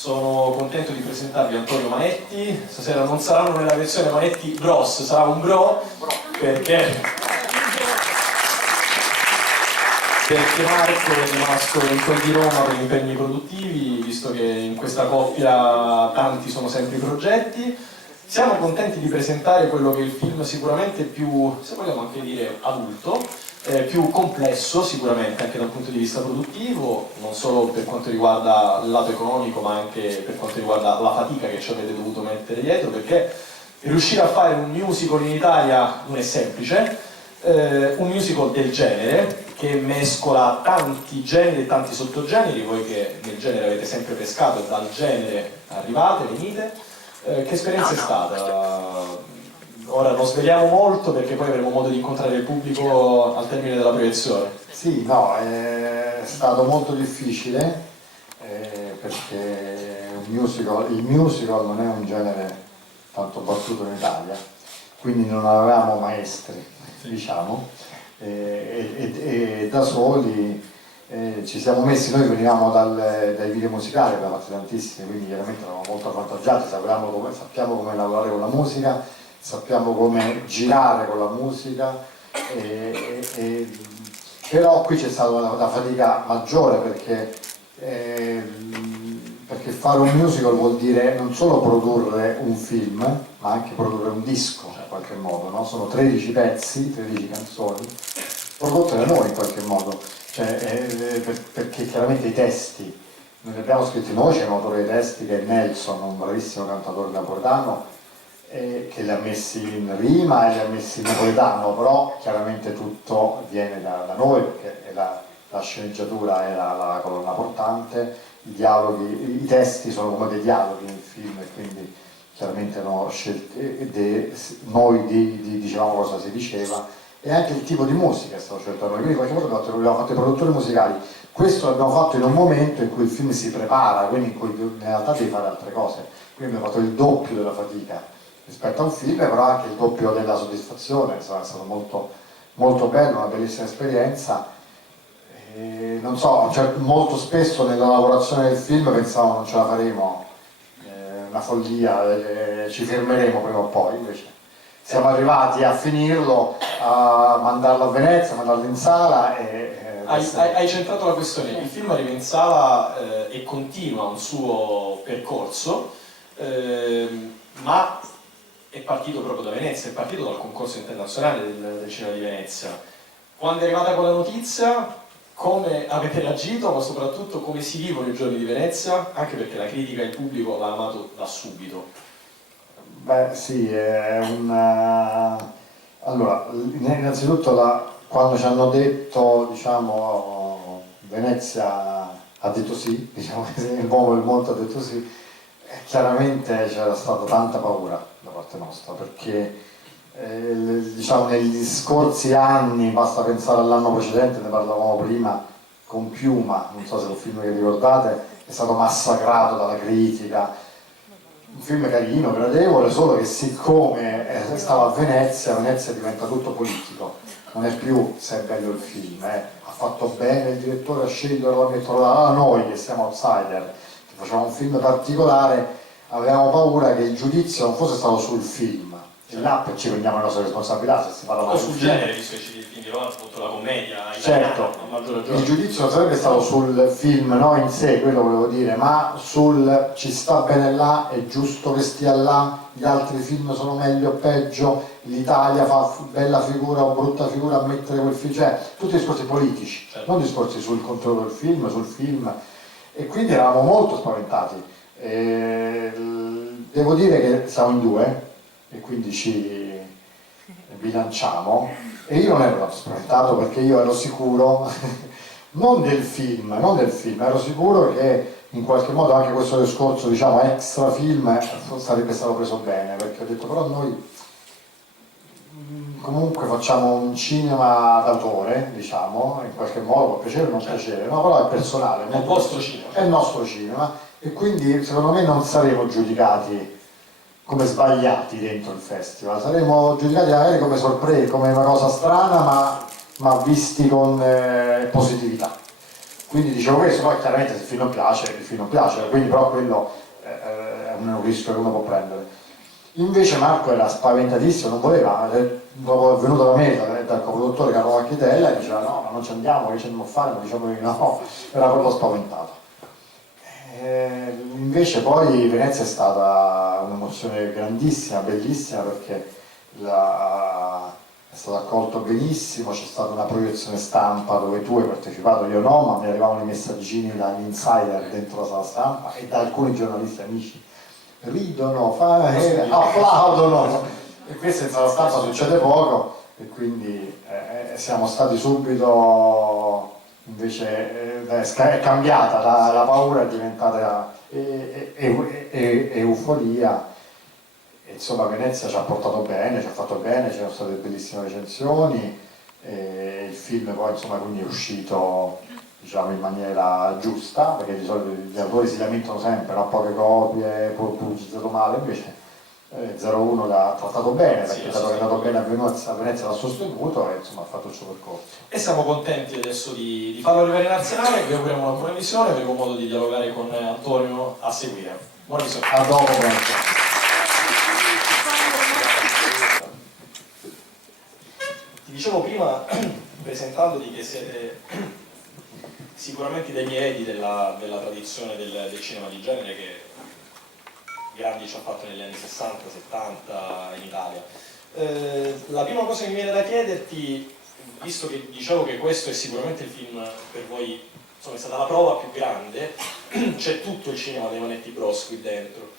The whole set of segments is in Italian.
Sono contento di presentarvi Antonio Manetti. Stasera non saranno nella versione Manetti Bros, sarà un bro, perché Marco è rimasto in quel di Roma per gli impegni produttivi, visto che in questa coppia tanti sono sempre i progetti. Siamo contenti di presentare quello che è il film sicuramente più, se vogliamo anche dire, adulto, più complesso sicuramente anche dal punto di vista produttivo, non solo per quanto riguarda il lato economico ma anche per quanto riguarda la fatica che ci avete dovuto mettere dietro, perché riuscire a fare un musical in Italia non è semplice, un musical del genere che mescola tanti generi e tanti sottogeneri, voi che nel genere avete sempre pescato e dal genere arrivate, venite. Che esperienza è stata? Ora non sveliamo molto perché poi avremo modo di incontrare il pubblico al termine della proiezione. Sì, no, è stato molto difficile perché il musical non è un genere tanto battuto in Italia, quindi non avevamo maestri, diciamo, e da soli ci siamo messi. Noi venivamo dai video musicali, abbiamo fatto tantissimi, quindi chiaramente eravamo molto avvantaggiati, sappiamo come lavorare con la musica, sappiamo come girare con la musica, però qui c'è stata una fatica maggiore perché fare un musical vuol dire non solo produrre un film, ma anche produrre un disco in qualche modo, no? Sono 13 pezzi, 13 canzoni, prodotte da noi in qualche modo. Perché chiaramente i testi non li abbiamo scritti noi, c'è un autore dei testi che è Nelson, un bravissimo cantatore napoletano, che li ha messi in rima e li ha messi in napoletano, però chiaramente tutto viene da noi perché la sceneggiatura è la colonna portante, i dialoghi, i testi sono come dei dialoghi nel film e quindi chiaramente noi dicevamo cosa si diceva. E anche il tipo di musica è stato scelto da noi, quindi in qualche modo abbiamo fatto i produttori musicali. Questo l'abbiamo fatto in un momento in cui il film si prepara, quindi in cui in realtà devi fare altre cose, quindi abbiamo fatto il doppio della fatica rispetto a un film, però anche il doppio della soddisfazione. È stato molto, molto bello, una bellissima esperienza. Non so, cioè, molto spesso nella lavorazione del film pensavo non ce la faremo, una follia, ci fermeremo prima o poi, invece siamo arrivati a finirlo, a mandarlo a Venezia, a mandarlo in sala hai centrato la questione. Il film arriva in sala e continua un suo percorso, ma è partito proprio da Venezia, è partito dal concorso internazionale del cinema di Venezia. Quando è arrivata quella notizia, come avete reagito, ma soprattutto come si vivono i giorni di Venezia, anche perché la critica e il pubblico l'ha amato da subito. Beh sì, allora, innanzitutto quando ci hanno detto, diciamo, Venezia ha detto sì, diciamo che il uomo del mondo ha detto sì, chiaramente c'era stata tanta paura da parte nostra, perché diciamo negli scorsi anni, basta pensare all'anno precedente, ne parlavamo prima, con Piuma, non so se è un film che ricordate, è stato massacrato dalla critica. Un film carino, gradevole, solo che siccome stava a Venezia diventa tutto politico, non è più se è bello il film, ha fatto bene il direttore a sceglierlo, a metterlo là. Noi che siamo outsider, che facciamo un film particolare, avevamo paura che il giudizio non fosse stato sul film, e là ci prendiamo le nostre responsabilità se si parla o sul genere, visto che il film di Roma, appunto la commedia certo, il giudizio non sarebbe stato sul film, no, in sé, quello volevo dire, ma sul ci sta bene là, è giusto che stia là, gli altri film sono meglio o peggio, l'Italia fa bella figura o brutta figura a mettere quel film, cioè tutti discorsi politici, certo, non discorsi sul controllo del film, sul film, e quindi eravamo molto spaventati. Devo dire che siamo in due e quindi ci bilanciamo, e io non ero tanto spaventato perché io ero sicuro non del film, ero sicuro che in qualche modo anche questo discorso, diciamo, extra film sarebbe stato preso bene, perché ho detto però noi comunque facciamo un cinema d'autore, diciamo, in qualche modo, può piacere o non piacere, no, però è personale, è il vostro cinema, è il nostro cinema, e quindi secondo me non saremo giudicati come sbagliati dentro il festival, saremo giudicati magari come sorprese, come una cosa strana, ma visti con positività. Quindi dicevo questo, poi chiaramente se il film non piace, quindi però quello è un rischio che uno può prendere. Invece Marco era spaventatissimo, non voleva, dopo è venuto da me, dal coproduttore Carlo Macchitella, e diceva no, ma non ci andiamo, che ci andiamo a fare? Ma diciamo di no, era proprio spaventato. Invece poi Venezia è stata un'emozione grandissima, bellissima, perché è stato accolto benissimo, c'è stata una proiezione stampa dove tu hai partecipato, io no, ma mi arrivavano i messaggini dagli insider dentro la sala stampa e da alcuni giornalisti amici. Ridono, applaudono, e questo in sala stampa succede poco, e quindi siamo stati subito, invece è cambiata, la paura è diventata euforia. E insomma Venezia ci ha portato bene, ci ha fatto bene, ci sono state bellissime recensioni, e il film poi insomma quindi è uscito, diciamo, in maniera giusta, perché di solito gli autori si lamentano sempre, no? Poche copie, pubblicizzato male, invece 01 l'ha trattato bene, perché è andato bene a Venezia l'ha sostenuto e insomma ha fatto il suo percorso. E siamo contenti adesso di farlo arrivare in nazionale, vi auguriamo una buona visione, avremo modo di dialogare con Antonio a seguire. Buona visione. A dopo, grazie. Ti dicevo prima, presentandoti, che siete sicuramente degli eredi della tradizione del cinema di genere che Grandi ci ha fatto negli anni 60-70 in Italia. La prima cosa che mi viene da chiederti, visto che dicevo che questo è sicuramente il film per voi, insomma, è stata la prova più grande, c'è tutto il cinema dei Manetti Bros qui dentro,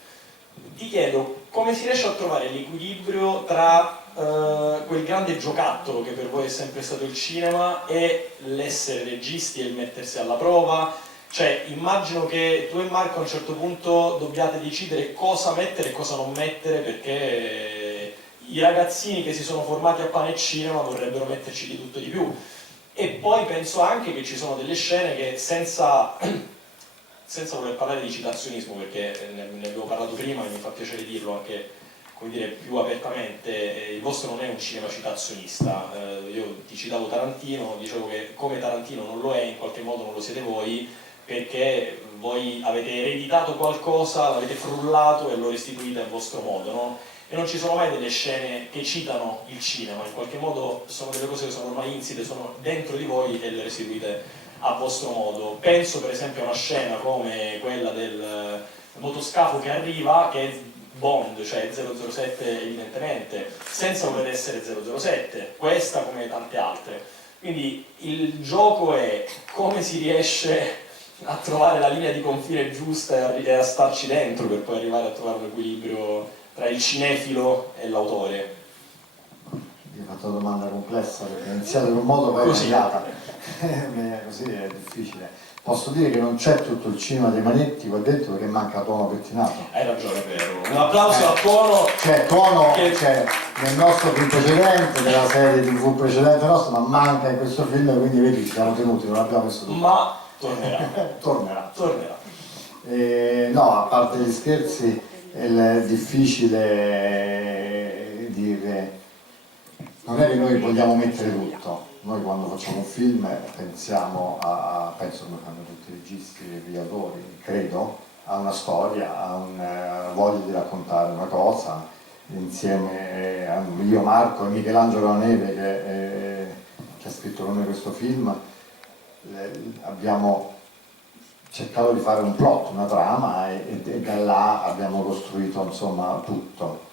ti chiedo come si riesce a trovare l'equilibrio tra quel grande giocattolo che per voi è sempre stato il cinema e l'essere registi e il mettersi alla prova. Cioè, immagino che tu e Marco a un certo punto dobbiate decidere cosa mettere e cosa non mettere, perché i ragazzini che si sono formati a pane e cinema vorrebbero metterci di tutto e di più. E poi penso anche che ci sono delle scene che senza voler parlare di citazionismo, perché ne abbiamo parlato prima e mi fa piacere dirlo anche, come dire, più apertamente, il vostro non è un cinema citazionista. Io ti citavo Tarantino, dicevo che come Tarantino non lo è, in qualche modo non lo siete voi, perché voi avete ereditato qualcosa, l'avete frullato e lo restituite al vostro modo, no? E non ci sono mai delle scene che citano il cinema, in qualche modo sono delle cose che sono ormai insite, sono dentro di voi e le restituite a vostro modo. Penso per esempio a una scena come quella del motoscafo che arriva, che è Bond, cioè 007 evidentemente, senza voler essere 007, questa come tante altre. Quindi il gioco è come si riesce a trovare la linea di confine giusta e a starci dentro per poi arrivare a trovare un equilibrio tra il cinefilo e l'autore. Mi hai fatto una domanda complessa, perché è iniziato in un modo poi è cambiata. Così è difficile. Posso dire che non c'è tutto il cinema dei Manetti qua dentro, perché manca Tuono Pettinato. Hai ragione, è vero. Un applauso a Tuono. C'è Tuono che c'è nel nostro film precedente, nella serie TV precedente nostra, ma manca in questo film, quindi vedi, ci siamo tenuti, non abbiamo messo tutto. Ma tornerà. Tornerà. No, a parte gli scherzi, è difficile dire. Non è che noi vogliamo mettere tutto. Noi quando facciamo un film pensiamo penso come fanno tutti i registi e gli autori, credo, a una storia, a una voglia di raccontare una cosa, insieme a io, Marco e Michelangelo Neve che ha scritto con me questo film, abbiamo cercato di fare un plot, una trama e da là abbiamo costruito insomma tutto.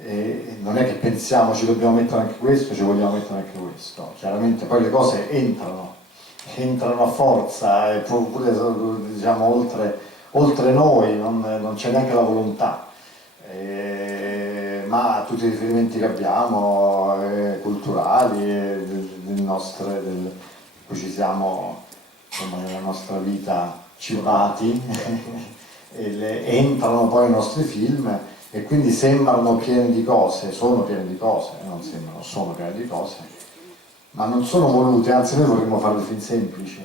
E non è che pensiamo ci dobbiamo mettere anche questo, ci vogliamo mettere anche questo. Chiaramente poi le cose entrano a forza, e pure diciamo oltre noi, non c'è neanche la volontà. Ma tutti i riferimenti che abbiamo, culturali, cui ci siamo insomma, nella nostra vita cibati, entrano poi nei nostri film. E quindi sembrano pieni di cose, sono pieni di cose, non sembrano, sono pieni di cose, ma non sono volute, anzi noi vorremmo farli film semplici,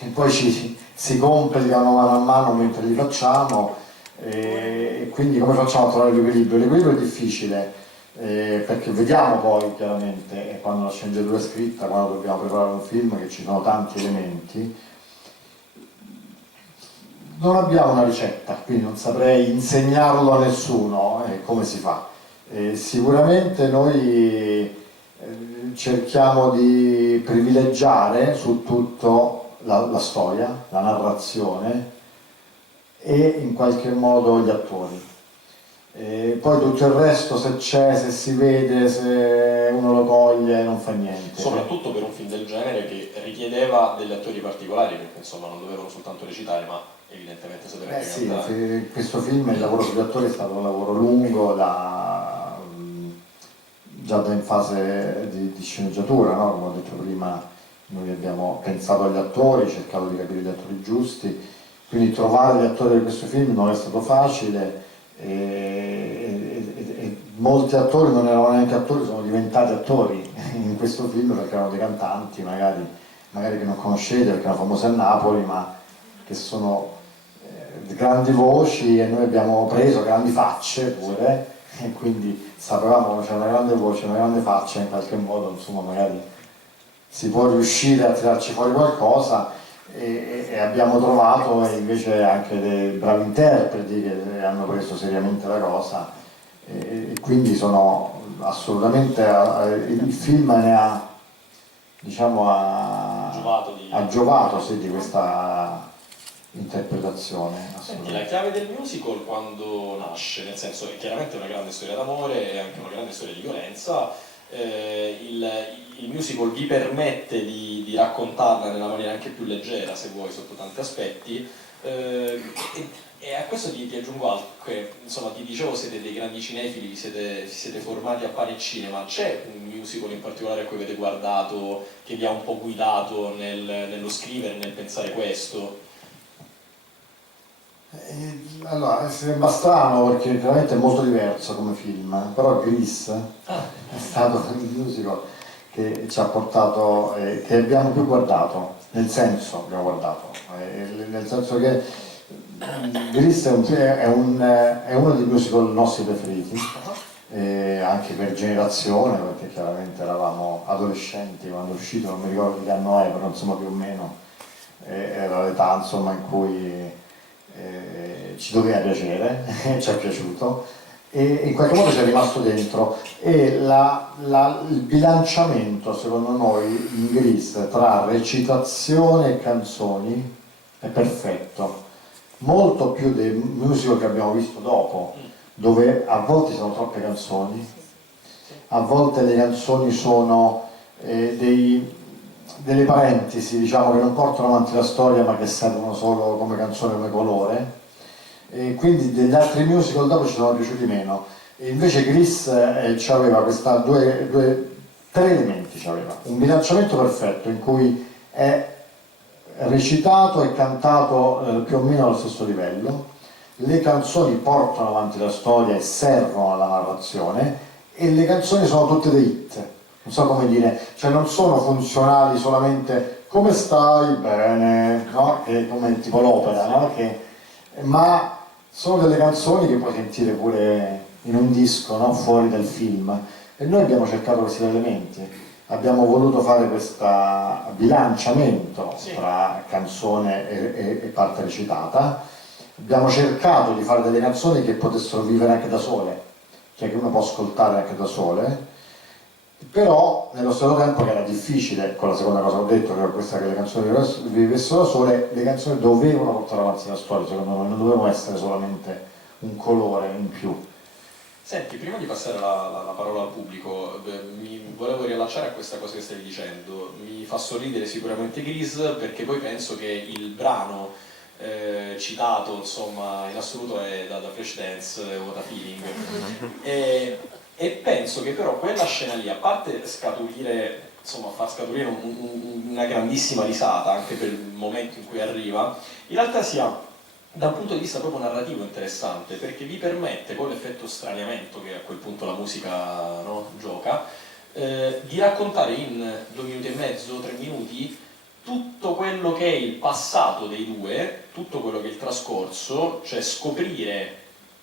e poi si complicano mano a mano mentre li facciamo, e quindi come facciamo a trovare l'equilibrio? L'equilibrio è difficile, perché vediamo poi chiaramente, quando la sceneggiatura è scritta, quando dobbiamo preparare un film, che ci sono tanti elementi, Non abbiamo una ricetta, quindi non saprei insegnarlo a nessuno come si fa. Sicuramente noi cerchiamo di privilegiare su tutto la storia, la narrazione e in qualche modo gli attori. Poi tutto il resto, se c'è, se si vede, se uno lo coglie, non fa niente. Soprattutto per un film del genere che richiedeva degli attori particolari, perché insomma non dovevano soltanto recitare, ma evidentemente sapere anche Sì, cantare. questo film, il lavoro sugli attori è stato un lavoro lungo, già in fase di sceneggiatura, no? Come ho detto prima, noi abbiamo pensato agli attori, cercato di capire gli attori giusti, quindi trovare gli attori di questo film non è stato facile e molti attori non erano neanche attori, sono diventati attori in questo film perché erano dei cantanti, magari che non conoscete perché erano famosi a Napoli, ma che sono grandi voci e noi abbiamo preso grandi facce pure e quindi sapevamo che c'è una grande voce, una grande faccia, in qualche modo insomma magari si può riuscire a tirarci fuori qualcosa e abbiamo trovato invece anche dei bravi interpreti che hanno preso seriamente la cosa e quindi sono assolutamente il film ne ha diciamo ha giovato sì, di questa interpretazione. Senti, la chiave del musical quando nasce, nel senso è chiaramente una grande storia d'amore e anche una grande storia di violenza, il musical vi permette di raccontarla nella maniera anche più leggera, se vuoi, sotto tanti aspetti, e a questo ti aggiungo altro, che insomma ti dicevo siete dei grandi cinefili, vi siete formati a fare il cinema, c'è un musical in particolare a cui avete guardato, che vi ha un po' guidato nello scrivere, nel pensare questo? Allora, sembra strano perché veramente è molto diverso come film, però Grease è stato il musical che ci ha portato, che abbiamo più guardato, nel senso che Grease è uno dei musical nostri preferiti, anche per generazione, perché chiaramente eravamo adolescenti quando è uscito, non mi ricordo di che anno è, però insomma più o meno era l'età insomma in cui ci doveva piacere, ci è piaciuto e in qualche modo ci è rimasto dentro e il bilanciamento secondo noi in Grease tra recitazione e canzoni è perfetto, molto più dei musical che abbiamo visto dopo, dove a volte sono troppe canzoni, a volte le canzoni sono delle parentesi, diciamo, che non portano avanti la storia ma che servono solo come canzone, come colore. E quindi degli altri musical dopo ci sono piaciuti meno. E invece Grease aveva tre elementi, c'aveva. Un bilanciamento perfetto in cui è recitato e cantato più o meno allo stesso livello, le canzoni portano avanti la storia e servono alla narrazione e le canzoni sono tutte dei hit, non so come dire, cioè non sono funzionali solamente come stai bene, no? Come tipo l'opera, no? Ma sono delle canzoni che puoi sentire pure in un disco, no? Fuori dal film e noi abbiamo cercato questi elementi. Abbiamo voluto fare questo bilanciamento tra canzone e parte recitata. Abbiamo cercato di fare delle canzoni che potessero vivere anche da sole, cioè che uno può ascoltare anche da sole, però nello stesso tempo che era difficile, con la seconda cosa che ho detto, che era questa che le canzoni vivessero da sole, le canzoni dovevano portare avanti la storia, secondo noi, non dovevano essere solamente un colore in più. Senti, prima di passare la parola al pubblico, mi volevo riallacciare a questa cosa che stavi dicendo. Mi fa sorridere sicuramente Grease perché poi penso che il brano citato, insomma, in assoluto è da Flashdance, What a Feeling. E penso che però quella scena lì, a parte scaturire, insomma, far scaturire una grandissima risata anche per il momento in cui arriva, in realtà sia da un punto di vista proprio narrativo interessante, perché vi permette, con l'effetto straniamento che a quel punto la musica, no, gioca, di raccontare in 2 minuti e mezzo, 3 minuti, tutto quello che è il passato dei due, tutto quello che è il trascorso, cioè scoprire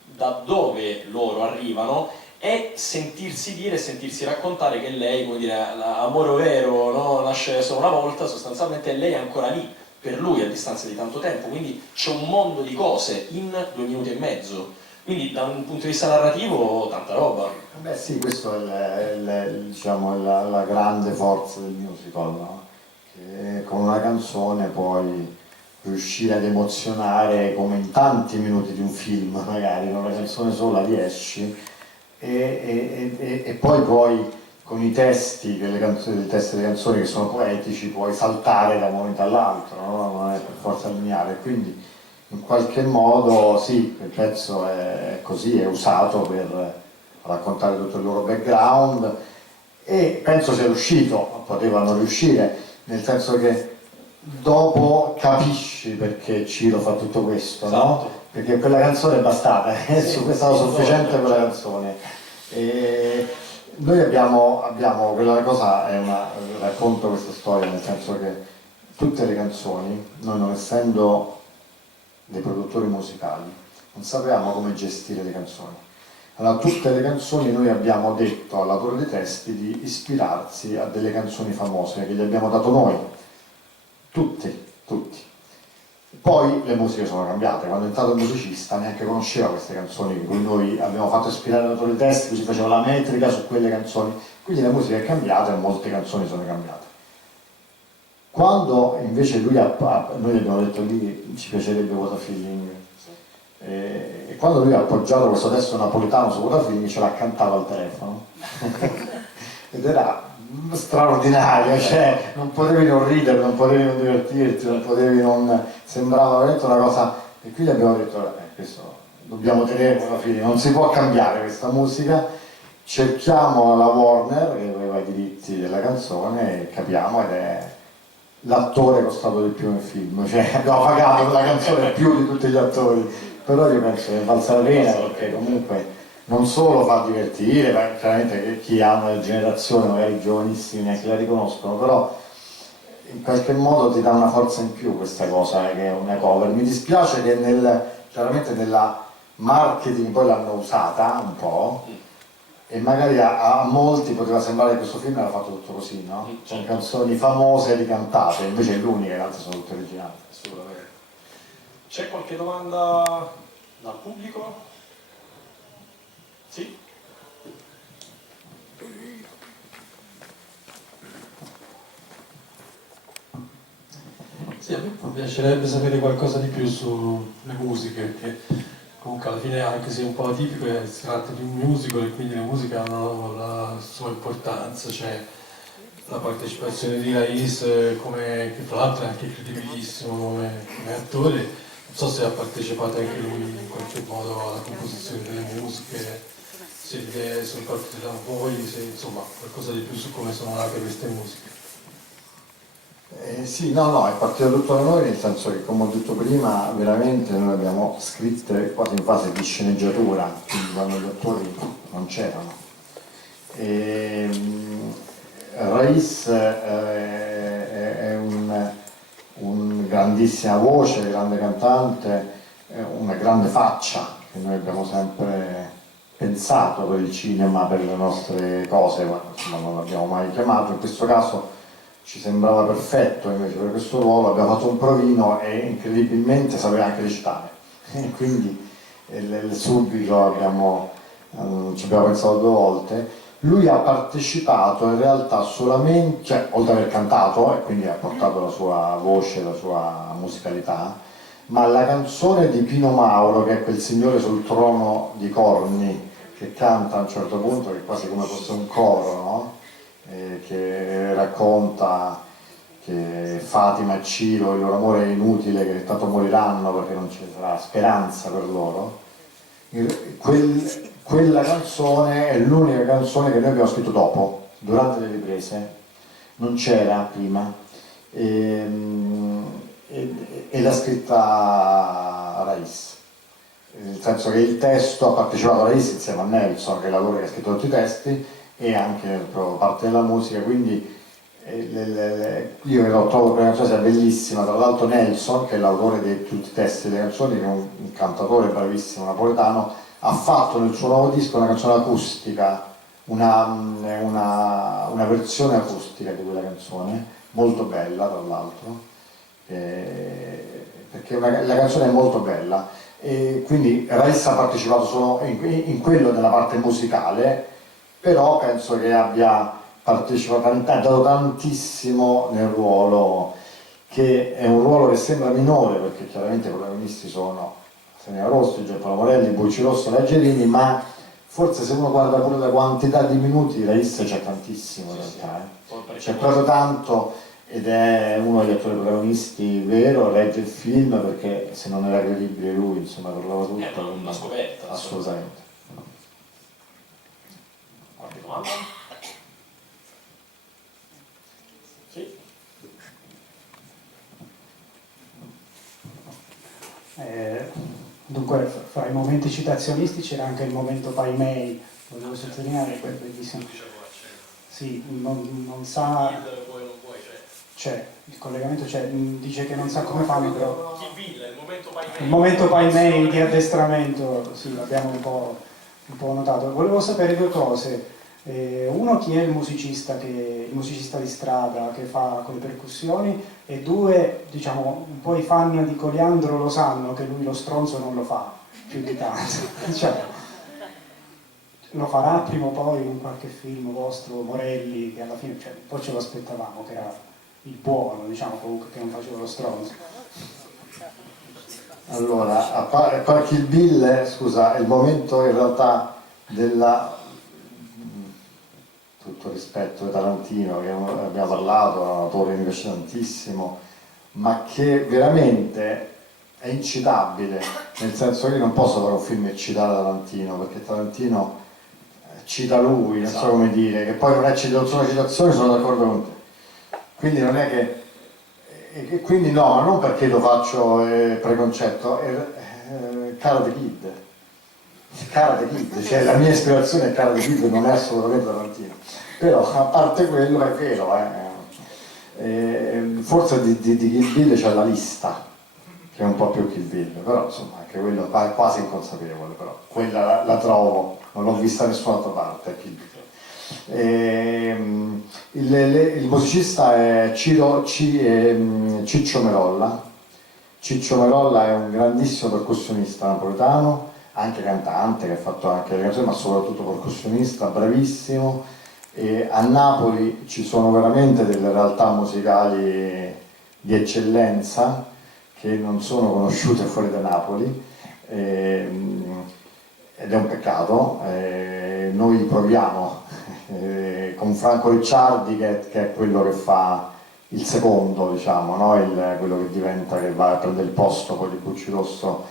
da dove loro arrivano e sentirsi dire, sentirsi raccontare che lei, come dire, l'amore vero, no, nasce solo una volta, sostanzialmente lei è ancora lì, per lui a distanza di tanto tempo, quindi c'è un mondo di cose in 2 minuti e mezzo, quindi da un punto di vista narrativo tanta roba. Beh sì, questo diciamo, la grande forza del musical, no? Che con una canzone puoi riuscire ad emozionare come in tanti minuti di un film, magari con una canzone sola riesci e poi con i testi, i testi delle canzoni che sono poetici, puoi saltare da un momento all'altro, no? Non è per forza lineare, quindi in qualche modo sì, il pezzo è così, è usato per raccontare tutto il loro background e penso sia riuscito, potevano riuscire, nel senso che dopo capisci perché Ciro fa tutto questo, Esatto. no? Perché quella canzone è bastata, è stata sufficiente quella canzone. E noi abbiamo quella cosa, racconto questa storia, nel senso che tutte le canzoni, noi non essendo dei produttori musicali, non sapevamo come gestire le canzoni. Allora, tutte le canzoni noi abbiamo detto all'autore dei testi di ispirarsi a delle canzoni famose che gli abbiamo dato noi, tutti. Poi le musiche sono cambiate, quando è entrato il musicista neanche conosceva queste canzoni in cui noi abbiamo fatto ispirare l'autore dei testi, così faceva la metrica su quelle canzoni, quindi la musica è cambiata e molte canzoni sono cambiate. Quando invece noi abbiamo detto lì ci piacerebbe What a Feeling, e quando lui ha appoggiato questo testo napoletano su What a Feeling ce l'ha cantato al telefono ed era straordinario, cioè non potevi non ridere, non potevi non divertirti, non potevi non... sembrava veramente una cosa, e quindi abbiamo detto questo dobbiamo tenere What a Feeling, non si può cambiare questa musica, cerchiamo la Warner che aveva i diritti della canzone e capiamo ed è l'attore costato di più nel film, cioè abbiamo pagato per la canzone più di tutti gli attori, però io penso che valsa la pena perché comunque non solo fa divertire, ma chiaramente chi ha una generazione, magari giovanissimi neanche la riconoscono, però in qualche modo ti dà una forza in più questa cosa che è una cover. Mi dispiace che chiaramente nella marketing poi l'hanno usata un po', e magari a molti poteva sembrare che questo film era fatto tutto così, no? Sono canzoni famose ricantate, invece è l'unica, le altre sono tutte originali. Assolutamente. C'è qualche domanda dal pubblico? Sì? Sì, a me piacerebbe sapere qualcosa di più sulle musiche, perché comunque alla fine, anche se è un po' atipico, si tratta di un musical e quindi le musiche hanno la sua importanza, cioè la partecipazione di Raiz, che tra l'altro è anche credibilissimo come attore, non so se ha partecipato anche lui in qualche modo alla composizione delle musiche, se le idee sono partite da voi, se insomma qualcosa di più su come sono nate queste musiche. Sì, no, è partito tutto da noi, nel senso che come ho detto prima, veramente noi abbiamo scritte quasi in fase di sceneggiatura, quindi quando gli attori non c'erano. Raiz è un grandissima voce, grande cantante, una grande faccia che noi abbiamo sempre pensato per il cinema, per le nostre cose, ma insomma non l'abbiamo mai chiamato. In questo caso ci sembrava perfetto invece per questo ruolo, abbiamo fatto un provino e incredibilmente sapeva anche recitare, quindi subito ci abbiamo pensato 2 volte. Lui ha partecipato in realtà solamente, cioè oltre ad aver cantato e quindi ha portato la sua voce, la sua musicalità, ma la canzone di Pino Mauro, che è quel signore sul trono di corni, che canta a un certo punto, che è quasi come fosse un coro, no? Che racconta che Fatima e Ciro, il loro amore è inutile, che tanto moriranno perché non ci sarà speranza per loro. Quella canzone è l'unica canzone che noi abbiamo scritto dopo, durante le riprese, non c'era prima, e l'ha scritta Raiz, nel senso che il testo ha partecipato a Raiz insieme a Nelson, che è l'autore che ha scritto tutti i testi, e anche parte della musica, quindi io che trovo che la canzone sia bellissima. Tra l'altro Nelson, che è l'autore di tutti i testi delle canzoni, che è un cantatore bravissimo napoletano, ha fatto nel suo nuovo disco una canzone acustica, una versione acustica di quella canzone, molto bella tra l'altro, perché la canzone è molto bella, e quindi Raissa ha partecipato solo in quello della parte musicale, però penso che abbia partecipato, ha dato tantissimo nel ruolo, che è un ruolo che sembra minore, perché chiaramente i protagonisti sono Senea Rossi, Giampaolo Morelli, Bucci Rosso, Laggerini, ma forse se uno guarda pure la quantità di minuti, Raissa c'è tantissimo in realtà, c'è proprio tanto, ed è uno degli attori protagonisti vero, regge il film, perché se non era credibile lui, insomma, parlava tutto. Una scoperta. Assolutamente. Qualche domanda? Sì. Dunque, fra i momenti citazionisti c'era anche il momento Pai Mei, volevo sottolineare quel bellissimo. Sì, non sa. C'è, il collegamento c'è, dice che non sa come fanno, però. Il momento Pai Mei di addestramento, sì, l'abbiamo un po' notato. Volevo sapere due cose. Uno, chi è il musicista di strada che fa con le percussioni, e due, diciamo, un po' i fan di Coliandro lo sanno che lui lo stronzo non lo fa più di tanto. Cioè, lo farà prima o poi in qualche film vostro, Morelli, che alla fine, cioè, un po' ce lo aspettavamo, che era il buono, diciamo, comunque, che non faceva lo stronzo. Allora, a parte Kill Bill, scusa, è il momento in realtà della, tutto rispetto a Tarantino, che abbiamo parlato, è un autore che mi piace tantissimo, ma che veramente è incitabile, nel senso che io non posso fare un film e citare Tarantino, perché Tarantino cita lui, non so come dire, che poi non sono citazioni, sono d'accordo con te. Quindi non è che... E quindi no, ma non perché lo faccio preconcetto, Karate Kid. Karate Kid, cioè la mia ispirazione è Karate Kid, non è assolutamente Tarantino. Però a parte quello è vero, forse di Kill Bill c'è la lista, che è un po' più Kill Bill, però insomma anche quello è quasi inconsapevole, però quella la trovo, non l'ho vista da nessun'altra parte, Kill Bill. Il musicista è Ciccio Merolla. Ciccio Merolla è un grandissimo percussionista napoletano, anche cantante, che ha fatto anche le canzoni, ma soprattutto percussionista, bravissimo. E a Napoli ci sono veramente delle realtà musicali di eccellenza che non sono conosciute fuori da Napoli, ed è un peccato. Noi proviamo con Franco Ricciardi, che è quello che fa il secondo, diciamo, no? Quello che diventa, che va a prendere il posto poi di Bucci Rosso,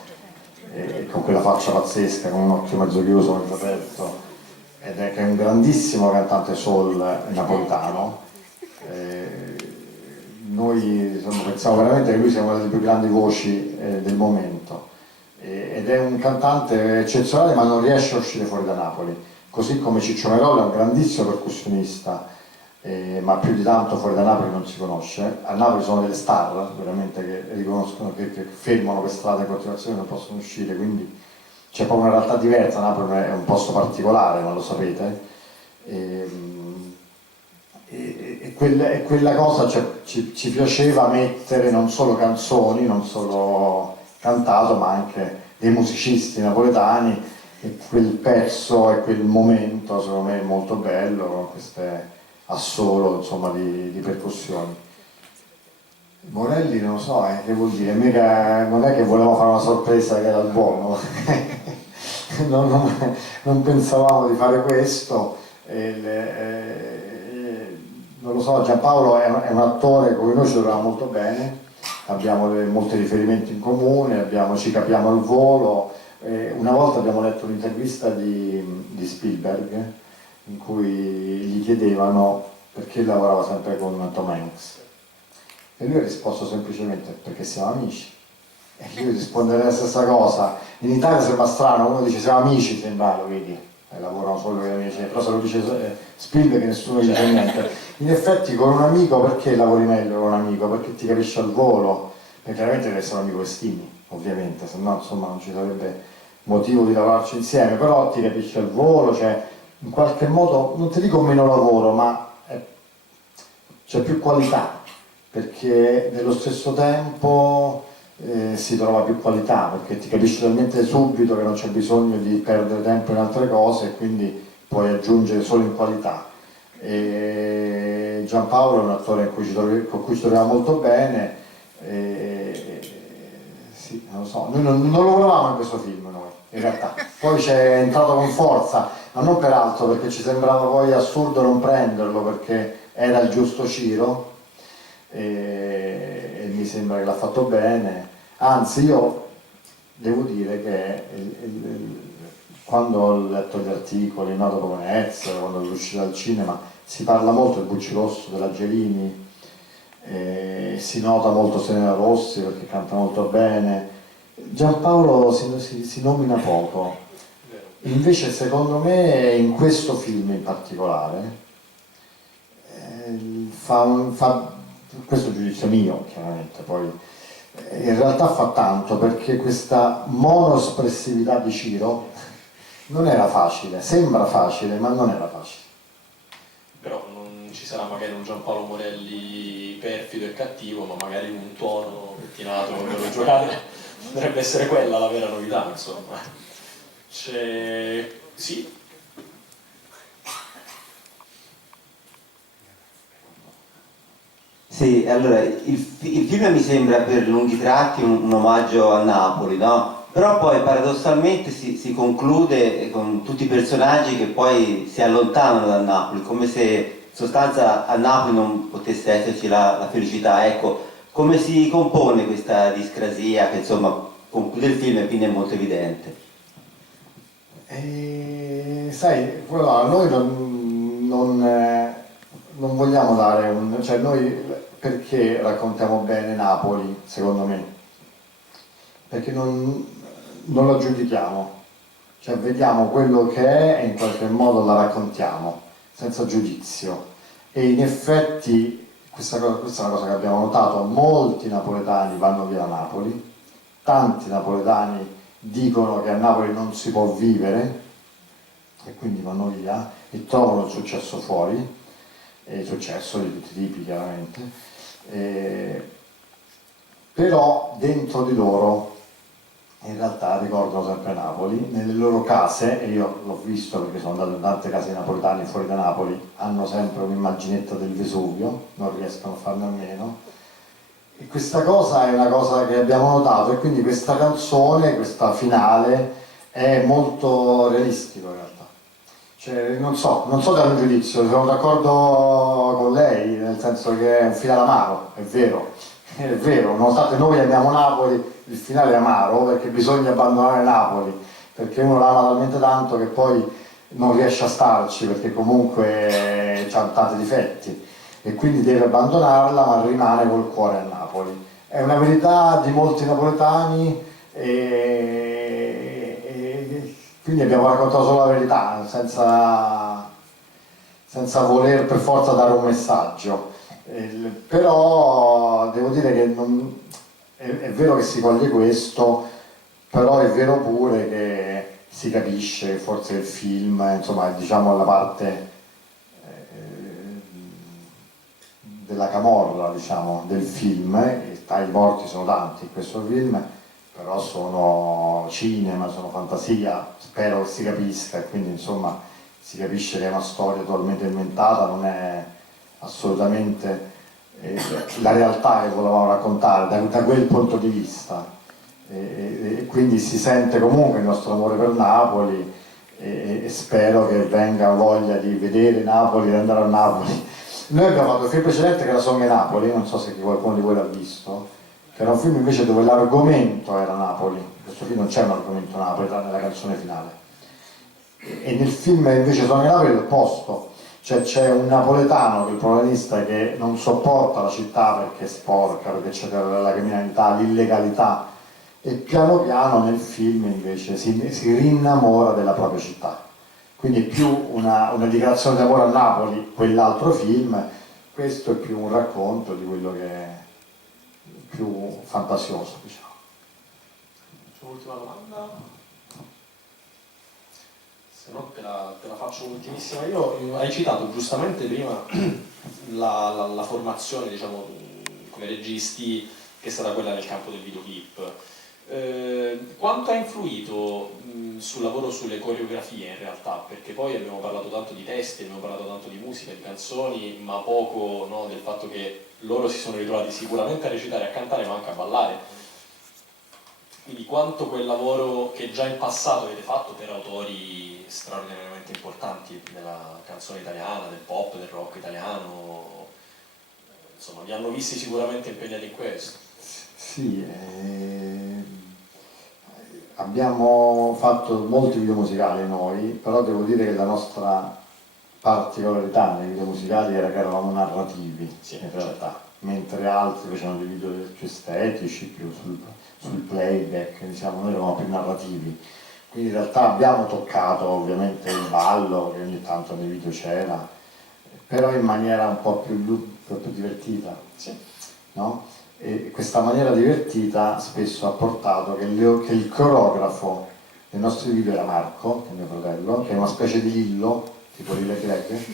con quella faccia pazzesca, con un occhio mezzo chiuso, mezzo aperto, che è un grandissimo cantante soul napoletano. Noi insomma, pensiamo veramente che lui sia una delle più grandi voci del momento, ed è un cantante eccezionale, ma non riesce a uscire fuori da Napoli. Così come Ciccio Merolla è un grandissimo percussionista, ma più di tanto fuori da Napoli non si conosce. A Napoli sono delle star veramente che riconoscono, che fermano per strada in continuazione e non possono uscire, quindi c'è proprio una realtà diversa. Napoli è un posto particolare, ma lo sapete, e quella cosa, cioè, ci piaceva mettere non solo canzoni, non solo cantato, ma anche dei musicisti napoletani. E quel pezzo e quel momento secondo me è molto bello, con queste assolo, insomma, di percussioni. Morelli non lo so, che vuol dire, mica, non è che volevamo fare una sorpresa che era il buono. non pensavamo di fare questo, non lo so. Giampaolo è un attore con cui noi ci troviamo molto bene, abbiamo molti riferimenti in comune, ci capiamo al volo. Una volta abbiamo letto un'intervista di Spielberg in cui gli chiedevano perché lavorava sempre con Tom Hanks, e lui ha risposto semplicemente perché siamo amici. E io risponderei la stessa cosa. In Italia sembra strano, uno dice siamo amici, sembra, lo vedi, lavorano solo con gli amici, però se lo dice Spielberg nessuno gli dice niente. In effetti con un amico perché lavori meglio con un amico? Perché ti capisci al volo, perché chiaramente deve essere un amico Vestini, ovviamente, se no insomma non ci sarebbe motivo di lavorarci insieme, però ti capisci al volo, cioè in qualche modo, non ti dico meno lavoro, ma c'è più qualità, perché nello stesso tempo si trova più qualità, perché ti capisci talmente subito che non c'è bisogno di perdere tempo in altre cose e quindi puoi aggiungere solo in qualità. E Giampaolo è un attore con cui ci troviamo molto bene, sì, non lo so, noi non lo volevamo in questo film noi, in realtà, poi c'è entrato con forza, ma non per altro, perché ci sembrava poi assurdo non prenderlo, perché era il giusto Ciro, e mi sembra che l'ha fatto bene, anzi io devo dire che quando ho letto gli articoli, no, dopo Venezia, quando è uscito dal cinema, si parla molto del Bucci Rosso, della Gelini, si nota molto Serena Rossi perché canta molto bene, Giampaolo si nomina poco, invece secondo me in questo film in particolare questo è il giudizio mio chiaramente, poi in realtà fa tanto, perché questa monoespressività di Ciro non era facile, sembra facile ma non era facile. Però non ci sarà magari un Giampaolo Morelli perfido e cattivo, ma magari un tono pettinato per lo giocare potrebbe essere quella la vera novità, insomma. C'è... sì? Sì, allora il film mi sembra per lunghi tratti un omaggio a Napoli, no? Però poi paradossalmente si conclude con tutti i personaggi che poi si allontanano da Napoli, come se in sostanza a Napoli non potesse esserci la felicità. Ecco, come si compone questa discrasia che insomma conclude il film e quindi è molto evidente. Sai, allora, noi non vogliamo dare un... cioè noi perché raccontiamo bene Napoli, secondo me? Perché non la giudichiamo, cioè vediamo quello che è e in qualche modo la raccontiamo, senza giudizio. E in effetti, questa è una cosa che abbiamo notato, molti napoletani vanno via da Napoli, tanti napoletani dicono che a Napoli non si può vivere, e quindi vanno via e trovano il successo fuori, e il successo di tutti i tipi chiaramente, però dentro di loro in realtà ricordano sempre Napoli, nelle loro case, e io l'ho visto perché sono andato in tante case napoletane fuori da Napoli, hanno sempre un'immaginetta del Vesuvio, non riescono a farne a meno, e questa cosa è una cosa che abbiamo notato, e quindi questa canzone, questa finale, è molto realistica in realtà. Cioè, non so dare un giudizio, sono d'accordo con lei, nel senso che è un finale amaro, è vero, nonostante noi amiamo Napoli, il finale è amaro perché bisogna abbandonare Napoli, perché uno la ama talmente tanto che poi non riesce a starci, perché comunque ha tanti difetti e quindi deve abbandonarla, ma rimane col cuore a Napoli. È una verità di molti napoletani e quindi abbiamo raccontato solo la verità, senza voler per forza dare un messaggio. Però devo dire che è vero che si coglie questo, però è vero pure che si capisce, forse il film, insomma, diciamo la parte della camorra, diciamo, del film, i morti sono tanti in questo film, però sono cinema, sono fantasia, spero che si capisca e quindi insomma si capisce che è una storia totalmente inventata, non è assolutamente la realtà che volevamo raccontare da quel punto di vista, e quindi si sente comunque il nostro amore per Napoli e spero che venga voglia di vedere Napoli, di andare a Napoli. Noi abbiamo fatto il film precedente che era Sogno Napoli, non so se qualcuno di voi l'ha visto, che era un film invece dove l'argomento era Napoli. In questo film non c'è un argomento Napoli tranne la canzone finale, e nel film invece Sogno Napoli è l'opposto, cioè c'è un napoletano che è il protagonista che non sopporta la città perché è sporca, perché c'è la criminalità, l'illegalità, e piano piano nel film invece si rinnamora della propria città. Quindi è più una dichiarazione d'amore a Napoli, quell'altro film, questo è più un racconto di quello che è più fantasioso, diciamo. C'è un'ultima domanda? Se no te la faccio ultimissima io. Hai citato giustamente prima la formazione, diciamo, come registi, che è stata quella nel campo del videoclip. Quanto ha influito sul lavoro sulle coreografie in realtà? Perché poi abbiamo parlato tanto di testi, abbiamo parlato tanto di musica, di canzoni, ma poco, no, del fatto che loro si sono ritrovati sicuramente a recitare, a cantare, ma anche a ballare. Quindi quanto quel lavoro che già in passato avete fatto per autori straordinariamente importanti della canzone italiana, del pop, del rock italiano, insomma, vi hanno visti sicuramente impegnati in questo. Sì, abbiamo fatto molti video musicali noi, però devo dire che la nostra particolarità nei video musicali era che eravamo narrativi, Sì, in realtà, mentre altri facevano dei video più estetici, più sul playback, diciamo, noi eravamo più narrativi. Quindi in realtà abbiamo toccato ovviamente il ballo, che ogni tanto nei video c'era, però in maniera un po' più divertita, Sì. no? E questa maniera divertita spesso ha portato che il coreografo dei nostri video era Marco, che è mio fratello, che è una specie di Lillo, tipo Lille Greg.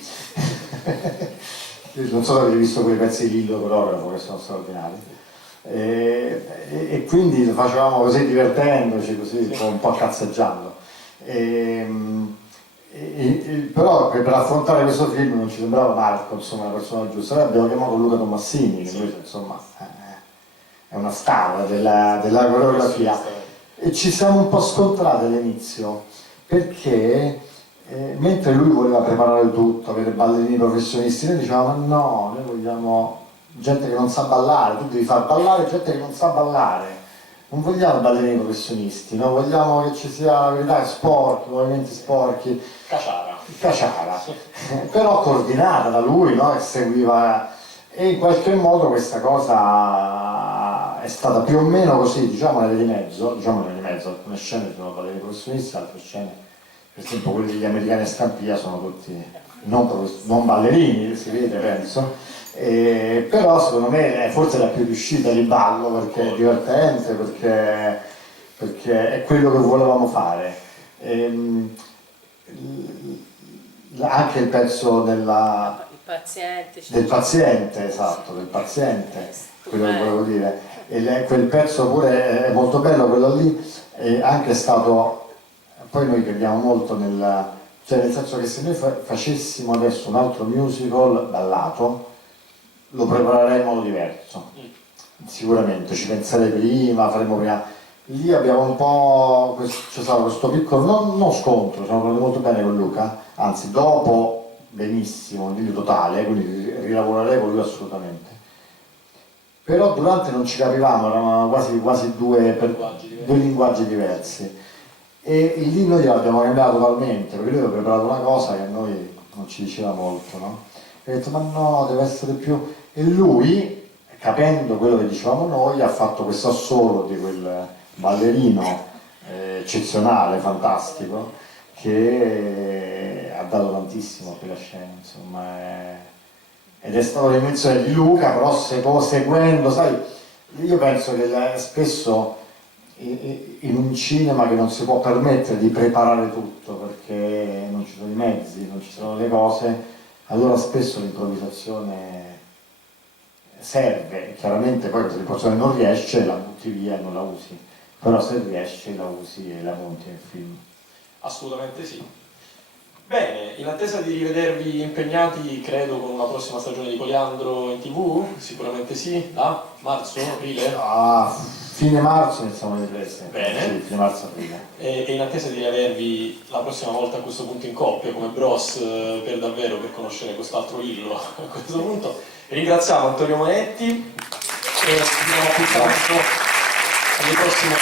Non so se avete visto quei pezzi di Lillo coreografo che sono straordinari. E quindi lo facevamo così divertendoci, così un po' cazzeggiando. Però per affrontare questo film non ci sembrava Marco, insomma, la persona giusta. Allora abbiamo chiamato Luca Tommassini, che invece insomma è una star della coreografia, e ci siamo un po' scontrati all'inizio perché mentre lui voleva preparare tutto, avere ballerini professionisti, noi dicevamo no, noi vogliamo gente che non sa ballare, tu devi far ballare gente che non sa ballare, non vogliamo ballerini professionisti, no? Vogliamo che ci sia la verità sporchi, movimenti sporchi, caciara, però coordinata da lui, no? Che seguiva, e in qualche modo questa cosa è stata più o meno così, diciamo nelle di mezzo, alcune scene sono ballerini professionisti, altre scene, per esempio quelli degli americani a Scampia, sono tutti non ballerini, si vede penso, però secondo me è forse la più riuscita di ballo perché è divertente, perché è quello che volevamo fare. Anche il pezzo del paziente, esatto, del paziente, quello che volevo dire. Quel pezzo pure è molto bello, quello lì è anche stato, poi noi crediamo molto cioè nel senso che se noi facessimo adesso un altro musical ballato, lo preparerei in modo diverso, sicuramente, ci penserei prima, faremo prima. Lì abbiamo un po', c'è stato questo piccolo, non scontro, siamo andati molto bene con Luca, anzi dopo benissimo, un video totale, quindi rilavorerei con lui assolutamente. Però durante non ci capivamo, erano quasi due linguaggi diversi. E lì noi l'abbiamo cambiato totalmente, perché lui aveva preparato una cosa che a noi non ci diceva molto, no? E ha detto, ma no, deve essere più... E lui, capendo quello che dicevamo noi, ha fatto questo assolo di quel ballerino eccezionale, fantastico, che ha dato tantissimo a quella scena, insomma, ed è stata l'invenzione di Luca, però seguendo, sai, io penso che spesso in un cinema che non si può permettere di preparare tutto perché non ci sono i mezzi, non ci sono le cose, allora spesso l'improvvisazione serve, chiaramente poi se l'improvvisazione non riesce la butti via e non la usi, però se riesce la usi e la monti nel film. Assolutamente sì. Bene, in attesa di rivedervi impegnati, credo, con una prossima stagione di Coliandro in TV, sicuramente sì, da marzo, aprile? Fine marzo iniziamo le riprese. Bene. Sì, fine marzo, aprile. E in attesa di riavervi la prossima volta a questo punto in coppia, come bros, per davvero, per conoscere quest'altro Lillo a questo punto, ringraziamo Antonio Monetti e vi diamo appuntamento alle prossime.